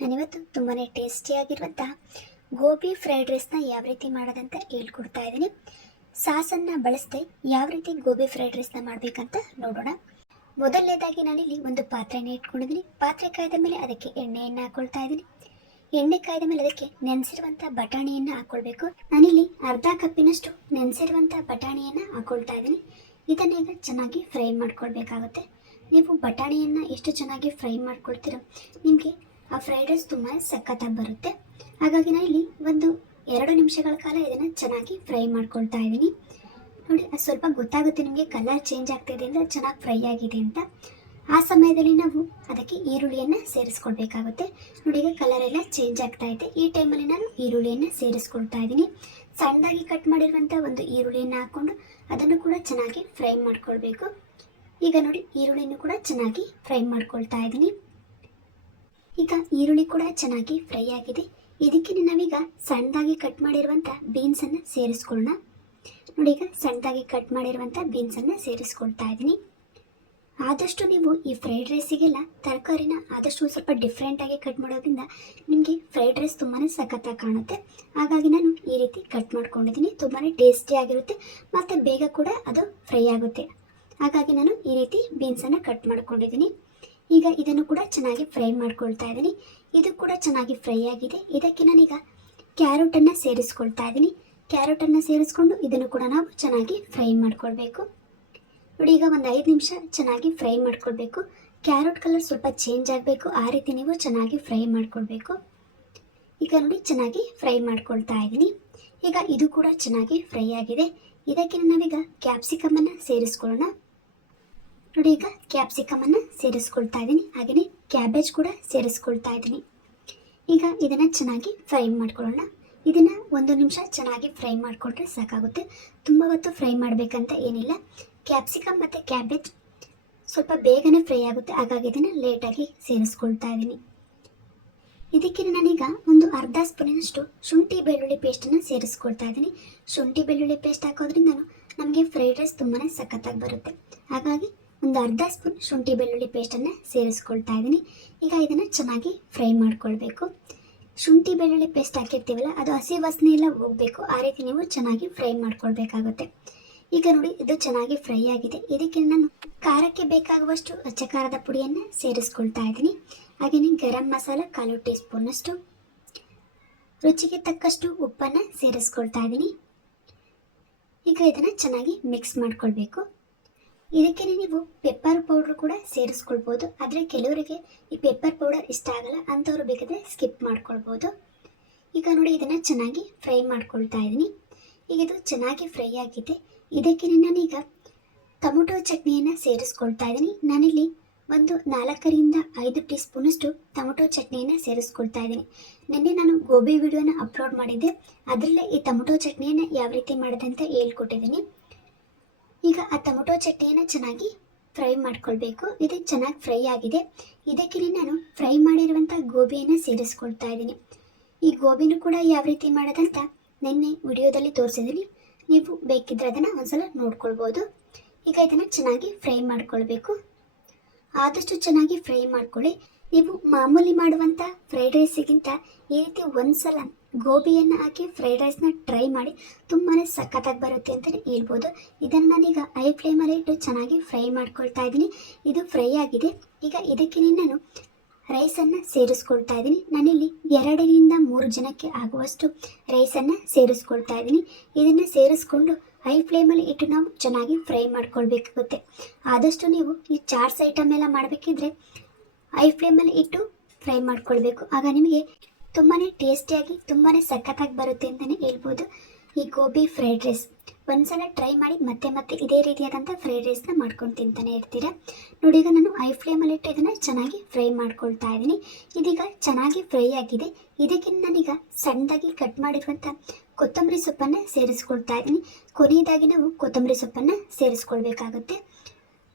ನಾನಿವತ್ತು ತುಂಬಾ ಟೇಸ್ಟಿಯಾಗಿರುವಂತಹ ಗೋಬಿ ಫ್ರೈಡ್ ರೈಸ್ನ ಯಾವ ರೀತಿ ಮಾಡೋದಂತ ಹೇಳ್ಕೊಡ್ತಾ ಇದ್ದೀನಿ. ಸಾಸನ್ನು ಬಳಸದೆ ಯಾವ ರೀತಿ ಗೋಬಿ ಫ್ರೈಡ್ ರೈಸ್ನ ಮಾಡಬೇಕಂತ ನೋಡೋಣ. ಮೊದಲನೇದಾಗಿ ನಾನಿಲ್ಲಿ ಒಂದು ಪಾತ್ರೆನ ಇಟ್ಕೊಂಡಿದ್ದೀನಿ. ಪಾತ್ರೆ ಕಾಯ್ದ ಮೇಲೆ ಅದಕ್ಕೆ ಎಣ್ಣೆಯನ್ನು ಹಾಕೊಳ್ತಾ ಇದ್ದೀನಿ. ಎಣ್ಣೆ ಕಾಯ್ದ ಮೇಲೆ ಅದಕ್ಕೆ ನೆನೆಸಿರುವಂಥ ಬಟಾಣಿಯನ್ನು ಹಾಕ್ಕೊಳ್ಬೇಕು. ನಾನಿಲ್ಲಿ ಅರ್ಧ ಕಪ್ಪಿನಷ್ಟು ನೆನೆಸಿರುವಂಥ ಬಟಾಣಿಯನ್ನು ಹಾಕೊಳ್ತಾ ಇದ್ದೀನಿ. ಇದನ್ನೀಗ ಚೆನ್ನಾಗಿ ಫ್ರೈ ಮಾಡ್ಕೊಳ್ಬೇಕಾಗುತ್ತೆ. ನೀವು ಬಟಾಣಿಯನ್ನು ಎಷ್ಟು ಚೆನ್ನಾಗಿ ಫ್ರೈ ಮಾಡ್ಕೊಳ್ತೀರೋ ನಿಮಗೆ ಆ ಫ್ರೈಡ್ ರೈಸ್ ತುಂಬ ಸಖತ್ತಾಗಿ ಬರುತ್ತೆ. ಹಾಗಾಗಿ ನಾನು ಇಲ್ಲಿ ಒಂದು 2 ನಿಮಿಷಗಳ ಕಾಲ ಇದನ್ನು ಚೆನ್ನಾಗಿ ಫ್ರೈ ಮಾಡ್ಕೊಳ್ತಾ ಇದ್ದೀನಿ. ನೋಡಿ, ಅದು ಸ್ವಲ್ಪ ಗೊತ್ತಾಗುತ್ತೆ ನಿಮಗೆ ಕಲರ್ ಚೇಂಜ್ ಆಗ್ತಿದೆ ಅಂದರೆ ಚೆನ್ನಾಗಿ ಫ್ರೈ ಆಗಿದೆ ಅಂತ. ಆ ಸಮಯದಲ್ಲಿ ನಾವು ಅದಕ್ಕೆ ಈರುಳ್ಳಿಯನ್ನು ಸೇರಿಸ್ಕೊಳ್ಬೇಕಾಗುತ್ತೆ. ನೋಡಿ, ಈಗ ಕಲರ್ ಎಲ್ಲ ಚೇಂಜ್ ಆಗ್ತಾ ಇದೆ. ಈ ಟೈಮಲ್ಲಿ ನಾನು ಈರುಳ್ಳಿಯನ್ನು ಸೇರಿಸ್ಕೊಳ್ತಾ ಇದ್ದೀನಿ. ಸಣ್ಣದಾಗಿ ಕಟ್ ಮಾಡಿರುವಂಥ ಒಂದು ಈರುಳ್ಳಿಯನ್ನು ಹಾಕ್ಕೊಂಡು ಅದನ್ನು ಕೂಡ ಚೆನ್ನಾಗಿ ಫ್ರೈ ಮಾಡ್ಕೊಳ್ಬೇಕು. ಈಗ ನೋಡಿ, ಈರುಳ್ಳಿನೂ ಕೂಡ ಚೆನ್ನಾಗಿ ಫ್ರೈ ಮಾಡ್ಕೊಳ್ತಾ ಇದ್ದೀನಿ. ಈಗ ಈರುಳ್ಳಿ ಕೂಡ ಚೆನ್ನಾಗಿ ಫ್ರೈ ಆಗಿದೆ. ಇದಕ್ಕೆ ನಾವೀಗ ಸಣ್ಣದಾಗಿ ಕಟ್ ಮಾಡಿರುವಂಥ ಬೀನ್ಸನ್ನು ಸೇರಿಸ್ಕೊಳ್ಳೋಣ. ನೋಡಿ, ಈಗ ಸಣ್ಣದಾಗಿ ಕಟ್ ಮಾಡಿರುವಂಥ ಬೀನ್ಸನ್ನು ಸೇರಿಸ್ಕೊಳ್ತಾ ಇದ್ದೀನಿ. ಆದಷ್ಟು ನೀವು ಈ ಫ್ರೈಡ್ ರೈಸಿಗೆಲ್ಲ ತರಕಾರಿನ ಆದಷ್ಟು ಸ್ವಲ್ಪ ಡಿಫ್ರೆಂಟಾಗಿ ಕಟ್ ಮಾಡೋದ್ರಿಂದ ನಿಮಗೆ ಫ್ರೈಡ್ ರೈಸ್ ತುಂಬಾ ಸಖತ್ತಾಗಿ ಕಾಣುತ್ತೆ. ಹಾಗಾಗಿ ನಾನು ಈ ರೀತಿ ಕಟ್ ಮಾಡ್ಕೊಂಡಿದ್ದೀನಿ. ತುಂಬಾ ಟೇಸ್ಟಿಯಾಗಿರುತ್ತೆ ಮತ್ತು ಬೇಗ ಕೂಡ ಅದು ಫ್ರೈ ಆಗುತ್ತೆ. ಹಾಗಾಗಿ ನಾನು ಈ ರೀತಿ ಬೀನ್ಸನ್ನು ಕಟ್ ಮಾಡ್ಕೊಂಡಿದ್ದೀನಿ. ಈಗ ಇದನ್ನು ಕೂಡ ಚೆನ್ನಾಗಿ ಫ್ರೈ ಮಾಡ್ಕೊಳ್ತಾ ಇದ್ದೀನಿ. ಇದು ಕೂಡ ಚೆನ್ನಾಗಿ ಫ್ರೈ ಆಗಿದೆ. ಇದಕ್ಕೆ ನಾನೀಗ ಕ್ಯಾರೆಟನ್ನು ಸೇರಿಸ್ಕೊಳ್ತಾ ಇದ್ದೀನಿ. ಕ್ಯಾರೆಟನ್ನು ಸೇರಿಸ್ಕೊಂಡು ಇದನ್ನು ಕೂಡ ನಾವು ಚೆನ್ನಾಗಿ ಫ್ರೈ ಮಾಡ್ಕೊಳ್ಬೇಕು. ನೋಡಿ, ಈಗ ಒಂದು 5 ನಿಮಿಷ ಚೆನ್ನಾಗಿ ಫ್ರೈ ಮಾಡ್ಕೊಳ್ಬೇಕು. ಕ್ಯಾರೆಟ್ ಕಲರ್ ಸ್ವಲ್ಪ ಚೇಂಜ್ ಆಗಬೇಕು. ಆ ರೀತಿ ನೀವು ಚೆನ್ನಾಗಿ ಫ್ರೈ ಮಾಡ್ಕೊಳ್ಬೇಕು. ಈಗ ನೋಡಿ, ಚೆನ್ನಾಗಿ ಫ್ರೈ ಮಾಡ್ಕೊಳ್ತಾ ಇದ್ದೀನಿ. ಈಗ ಇದು ಕೂಡ ಚೆನ್ನಾಗಿ ಫ್ರೈ ಆಗಿದೆ. ಇದಕ್ಕೆ ನಾವೀಗ ಕ್ಯಾಪ್ಸಿಕಮನ್ನು ಸೇರಿಸ್ಕೊಳ್ಳೋಣ. ನೋಡಿ, ಈಗ ಕ್ಯಾಪ್ಸಿಕಮನ್ನು ಸೇರಿಸ್ಕೊಳ್ತಾ ಇದ್ದೀನಿ. ಹಾಗೆಯೇ ಕ್ಯಾಬೇಜ್ ಕೂಡ ಸೇರಿಸ್ಕೊಳ್ತಾ ಇದ್ದೀನಿ. ಈಗ ಇದನ್ನು ಚೆನ್ನಾಗಿ ಫ್ರೈ ಮಾಡ್ಕೊಳ್ಳೋಣ. ಇದನ್ನು 1 ನಿಮಿಷ ಚೆನ್ನಾಗಿ ಫ್ರೈ ಮಾಡಿಕೊಂಡ್ರೆ ಸಾಕಾಗುತ್ತೆ. ತುಂಬ ಹೊತ್ತು ಫ್ರೈ ಮಾಡಬೇಕಂತ ಏನಿಲ್ಲ. ಕ್ಯಾಪ್ಸಿಕಮ್ ಮತ್ತು ಕ್ಯಾಬೇಜ್ ಸ್ವಲ್ಪ ಬೇಗನೆ ಫ್ರೈ ಆಗುತ್ತೆ. ಹಾಗಾಗಿ ಇದನ್ನು ಲೇಟಾಗಿ ಸೇರಿಸ್ಕೊಳ್ತಾ ಇದ್ದೀನಿ. ಇದಕ್ಕೆ ನಾನೀಗ ಒಂದು ಅರ್ಧ ಸ್ಪೂನಿನಷ್ಟು ಶುಂಠಿ ಬೆಳ್ಳುಳ್ಳಿ ಪೇಸ್ಟನ್ನು ಸೇರಿಸ್ಕೊಳ್ತಾ ಇದ್ದೀನಿ. ಶುಂಠಿ ಬೆಳ್ಳುಳ್ಳಿ ಪೇಸ್ಟ್ ಹಾಕೋದ್ರಿಂದ ನಮಗೆ ಫ್ರೈಡ್ ರೈಸ್ ತುಂಬಾ ಸಖತ್ತಾಗಿ ಬರುತ್ತೆ. ಹಾಗಾಗಿ ಒಂದು ಅರ್ಧ ಸ್ಪೂನ್ ಶುಂಠಿ ಬೆಳ್ಳುಳ್ಳಿ ಪೇಸ್ಟನ್ನು ಸೇರಿಸ್ಕೊಳ್ತಾ ಇದ್ದೀನಿ. ಈಗ ಇದನ್ನು ಚೆನ್ನಾಗಿ ಫ್ರೈ ಮಾಡ್ಕೊಳ್ಬೇಕು. ಶುಂಠಿ ಬೆಳ್ಳುಳ್ಳಿ ಪೇಸ್ಟ್ ಹಾಕಿರ್ತೀವಲ್ಲ, ಅದು ಹಸಿ ವಾಸನೆ ಎಲ್ಲ ಹೋಗಬೇಕು. ಆ ರೀತಿ ನೀವು ಚೆನ್ನಾಗಿ ಫ್ರೈ ಮಾಡ್ಕೊಳ್ಬೇಕಾಗುತ್ತೆ. ಈಗ ನೋಡಿ, ಇದು ಚೆನ್ನಾಗಿ ಫ್ರೈ ಆಗಿದೆ. ಇದಕ್ಕೆ ನಾನು ಖಾರಕ್ಕೆ ಬೇಕಾಗುವಷ್ಟು ಅಚ್ಚ ಖಾರದ ಪುಡಿಯನ್ನು ಸೇರಿಸ್ಕೊಳ್ತಾ ಇದ್ದೀನಿ. ಹಾಗೆಯೇ ಗರಂ ಮಸಾಲ 1/4 ಟೀ ಸ್ಪೂನಷ್ಟು, ರುಚಿಗೆ ತಕ್ಕಷ್ಟು ಉಪ್ಪನ್ನು ಸೇರಿಸ್ಕೊಳ್ತಾ ಇದ್ದೀನಿ. ಈಗ ಇದನ್ನು ಚೆನ್ನಾಗಿ ಮಿಕ್ಸ್ ಮಾಡ್ಕೊಳ್ಬೇಕು. ಇದಕ್ಕೆ ನೀವು ಪೆಪ್ಪರ್ ಪೌಡ್ರ್ ಕೂಡ ಸೇರಿಸ್ಕೊಳ್ಬೋದು. ಆದರೆ ಕೆಲವರಿಗೆ ಈ ಪೆಪ್ಪರ್ ಪೌಡರ್ ಇಷ್ಟ ಆಗಲ್ಲ, ಅಂಥವ್ರು ಬೇಕಾದರೆ ಸ್ಕಿಪ್ ಮಾಡ್ಕೊಳ್ಬೋದು. ಈಗ ನೋಡಿ, ಇದನ್ನು ಚೆನ್ನಾಗಿ ಫ್ರೈ ಮಾಡ್ಕೊಳ್ತಾ ಇದ್ದೀನಿ. ಈಗ ಇದು ಚೆನ್ನಾಗಿ ಫ್ರೈ ಆಗಿದೆ. ಇದಕ್ಕೆ ನಾನೀಗ ಟೊಮೊಟೊ ಚಟ್ನಿಯನ್ನು ಸೇರಿಸ್ಕೊಳ್ತಾ ಇದ್ದೀನಿ. ನಾನಿಲ್ಲಿ ಒಂದು 4ರಿಂದ 5 ಟೀ ಸ್ಪೂನಷ್ಟು ಟೊಮೊಟೊ ಚಟ್ನಿಯನ್ನು ಸೇರಿಸ್ಕೊಳ್ತಾ ಇದ್ದೀನಿ. ನಿನ್ನೆ ನಾನು ಗೋಬಿ ವಿಡಿಯೋನ ಅಪ್ಲೋಡ್ ಮಾಡಿದ್ದೆ. ಅದರಲ್ಲೇ ಈ ಟೊಮೊಟೊ ಚಟ್ನಿಯನ್ನು ಯಾವ ರೀತಿ ಮಾಡೋದು ಅಂತ ಹೇಳ್ಕೊಟ್ಟಿದ್ದೀನಿ. ಈಗ ಆ ಟೊಮೊಟೊ ಚಟ್ನಿಯನ್ನು ಚೆನ್ನಾಗಿ ಫ್ರೈ ಮಾಡ್ಕೊಳ್ಬೇಕು. ಇದು ಚೆನ್ನಾಗಿ ಫ್ರೈ ಆಗಿದೆ. ಇದಕ್ಕೆ ನಾನು ಫ್ರೈ ಮಾಡಿರುವಂಥ ಗೋಬಿಯನ್ನು ಸೇರಿಸ್ಕೊಳ್ತಾ ಇದ್ದೀನಿ. ಈ ಗೋಬಿನೂ ಕೂಡ ಯಾವ ರೀತಿ ಮಾಡೋದಂತ ನಿನ್ನೆ ವಿಡಿಯೋದಲ್ಲಿ ತೋರಿಸಿದ್ದೀನಿ. ನೀವು ಬೇಕಿದ್ದರೆ ಅದನ್ನು ಒಂದ್ಸಲ ನೋಡ್ಕೊಳ್ಬೋದು. ಈಗ ಇದನ್ನು ಚೆನ್ನಾಗಿ ಫ್ರೈ ಮಾಡ್ಕೊಳ್ಬೇಕು. ಆದಷ್ಟು ಚೆನ್ನಾಗಿ ಫ್ರೈ ಮಾಡ್ಕೊಳ್ಳಿ. ನೀವು ಮಾಮೂಲಿ ಮಾಡುವಂಥ ಫ್ರೈಡ್ ರೈಸಿಗಿಂತ ಈ ರೀತಿ ಒಂದ್ಸಲ ಗೋಬಿಯನ್ನು ಹಾಕಿ ಫ್ರೈಡ್ ರೈಸ್ನ ಟ್ರೈ ಮಾಡಿ. ತುಂಬಾ ಸಖತ್ತಾಗಿ ಬರುತ್ತೆ ಅಂತಲೇ ಹೇಳ್ಬೋದು. ಇದನ್ನು ನಾನೀಗ ಹೈ ಫ್ಲೇಮಲ್ಲಿ ಇಟ್ಟು ಚೆನ್ನಾಗಿ ಫ್ರೈ ಮಾಡ್ಕೊಳ್ತಾ ಇದ್ದೀನಿ. ಇದು ಫ್ರೈ ಆಗಿದೆ. ಈಗ ಇದಕ್ಕೆ ನಾನು ರೈಸನ್ನು ಸೇರಿಸ್ಕೊಳ್ತಾ ಇದ್ದೀನಿ. ನಾನಿಲ್ಲಿ 2ರಿಂದ 3 ಜನಕ್ಕೆ ಆಗುವಷ್ಟು ರೈಸನ್ನು ಸೇರಿಸ್ಕೊಳ್ತಾ ಇದ್ದೀನಿ. ಇದನ್ನು ಸೇರಿಸ್ಕೊಂಡು ಹೈ ಫ್ಲೇಮಲ್ಲಿ ಇಟ್ಟು ನಾವು ಚೆನ್ನಾಗಿ ಫ್ರೈ ಮಾಡ್ಕೊಳ್ಬೇಕಾಗುತ್ತೆ. ಆದಷ್ಟು ನೀವು ಈ ಚಾಟ್ಸ್ ಐಟಮ್ ಎಲ್ಲ ಮಾಡಬೇಕಿದ್ರೆ ಹೈ ಫ್ಲೇಮಲ್ಲಿ ಇಟ್ಟು ಫ್ರೈ ಮಾಡ್ಕೊಳ್ಬೇಕು. ಆಗ ನಿಮಗೆ ತುಂಬಾ ಟೇಸ್ಟಿಯಾಗಿ ತುಂಬಾ ಸಖತ್ತಾಗಿ ಬರುತ್ತೆ ಅಂತಲೇ ಹೇಳ್ಬೋದು. ಈ ಗೋಬಿ ಫ್ರೈಡ್ ರೈಸ್ ಒಂದ್ಸಲ ಟ್ರೈ ಮಾಡಿ ಮತ್ತೆ ಮತ್ತೆ ಇದೇ ರೀತಿಯಾದಂಥ ಫ್ರೈಡ್ ರೈಸ್ನ ಮಾಡ್ಕೊಂಡು ತಿಂತಾನೆ ಇರ್ತೀರ. ನೋಡಿ, ಈಗ ನಾನು ಹೈ ಫ್ಲೇಮಲ್ಲಿ ಇಟ್ಟು ಇದನ್ನು ಚೆನ್ನಾಗಿ ಫ್ರೈ ಮಾಡ್ಕೊಳ್ತಾ ಇದ್ದೀನಿ. ಇದೀಗ ಚೆನ್ನಾಗಿ ಫ್ರೈ ಆಗಿದೆ. ಇದಕ್ಕೆ ನಾನೀಗ ಸಣ್ಣದಾಗಿ ಕಟ್ ಮಾಡಿರುವಂಥ ಕೊತ್ತಂಬರಿ ಸೊಪ್ಪನ್ನು ಸೇರಿಸ್ಕೊಳ್ತಾ ಇದ್ದೀನಿ. ಕೊನೆಯದಾಗಿ ನಾವು ಕೊತ್ತಂಬರಿ ಸೊಪ್ಪನ್ನು ಸೇರಿಸ್ಕೊಳ್ಬೇಕಾಗುತ್ತೆ.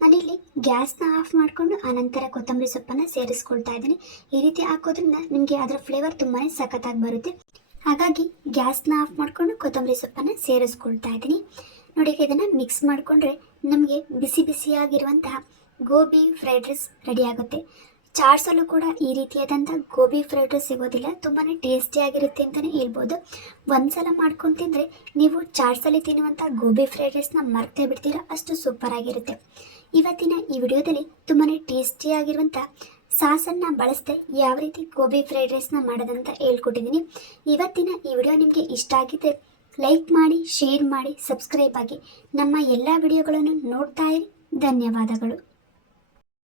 ನಾನಿಲ್ಲಿ ಗ್ಯಾಸ್ನ ಆಫ್ ಮಾಡಿಕೊಂಡು ಆನಂತರ ಕೊತ್ತಂಬರಿ ಸೊಪ್ಪನ್ನು ಸೇರಿಸ್ಕೊಳ್ತಾ ಇದ್ದೀನಿ. ಈ ರೀತಿ ಹಾಕೋದ್ರಿಂದ ನಿಮಗೆ ಅದರ ಫ್ಲೇವರ್ ತುಂಬಾ ಸಖತ್ತಾಗಿ ಬರುತ್ತೆ. ಹಾಗಾಗಿ ಗ್ಯಾಸ್ನ ಆಫ್ ಮಾಡಿಕೊಂಡು ಕೊತ್ತಂಬರಿ ಸೊಪ್ಪನ್ನು ಸೇರಿಸ್ಕೊಳ್ತಾ ಇದ್ದೀನಿ. ನೋಡಿ, ಇದನ್ನು ಮಿಕ್ಸ್ ಮಾಡಿಕೊಂಡ್ರೆ ನಮಗೆ ಬಿಸಿ ಬಿಸಿಯಾಗಿರುವಂತಹ ಗೋಬಿ ಫ್ರೈಡ್ ರೈಸ್ ರೆಡಿ ಆಗುತ್ತೆ. ಚಾಟ್ಸಲ್ಲೂ ಕೂಡ ಈ ರೀತಿಯಾದಂಥ ಗೋಬಿ ಫ್ರೈಡ್ ರೈಸ್ ಸಿಗೋದಿಲ್ಲ. ತುಂಬಾ ಟೇಸ್ಟಿಯಾಗಿರುತ್ತೆ ಅಂತಲೇ ಹೇಳ್ಬೋದು. ಒಂದ್ಸಲ ಮಾಡ್ಕೊಂಡು ತಿಂದರೆ ನೀವು ಚಾಟ್ಸಲ್ಲಿ ತಿನ್ನುವಂಥ ಗೋಬಿ ಫ್ರೈಡ್ ರೈಸ್ನ ಮರ್ತೇ ಬಿಡ್ತೀರ, ಅಷ್ಟು ಸೂಪರಾಗಿರುತ್ತೆ. ಇವತ್ತಿನ ಈ ವಿಡಿಯೋದಲ್ಲಿ ತುಂಬಾ ಟೇಸ್ಟಿಯಾಗಿರುವಂಥ ಸಾಸನ್ನು ಬಳಸದೆ ಯಾವ ರೀತಿ ಗೋಬಿ ಫ್ರೈಡ್ ರೈಸ್ನ ಮಾಡೋದಂತ ಹೇಳ್ಕೊಟ್ಟಿದ್ದೀನಿ. ಇವತ್ತಿನ ಈ ವಿಡಿಯೋ ನಿಮಗೆ ಇಷ್ಟ ಆಗಿದ್ದರೆ ಲೈಕ್ ಮಾಡಿ, ಶೇರ್ ಮಾಡಿ, ಸಬ್ಸ್ಕ್ರೈಬ್ ಆಗಿ ನಮ್ಮ ಎಲ್ಲ ವಿಡಿಯೋಗಳನ್ನು ನೋಡ್ತಾ ಇರಿ. ಧನ್ಯವಾದಗಳು.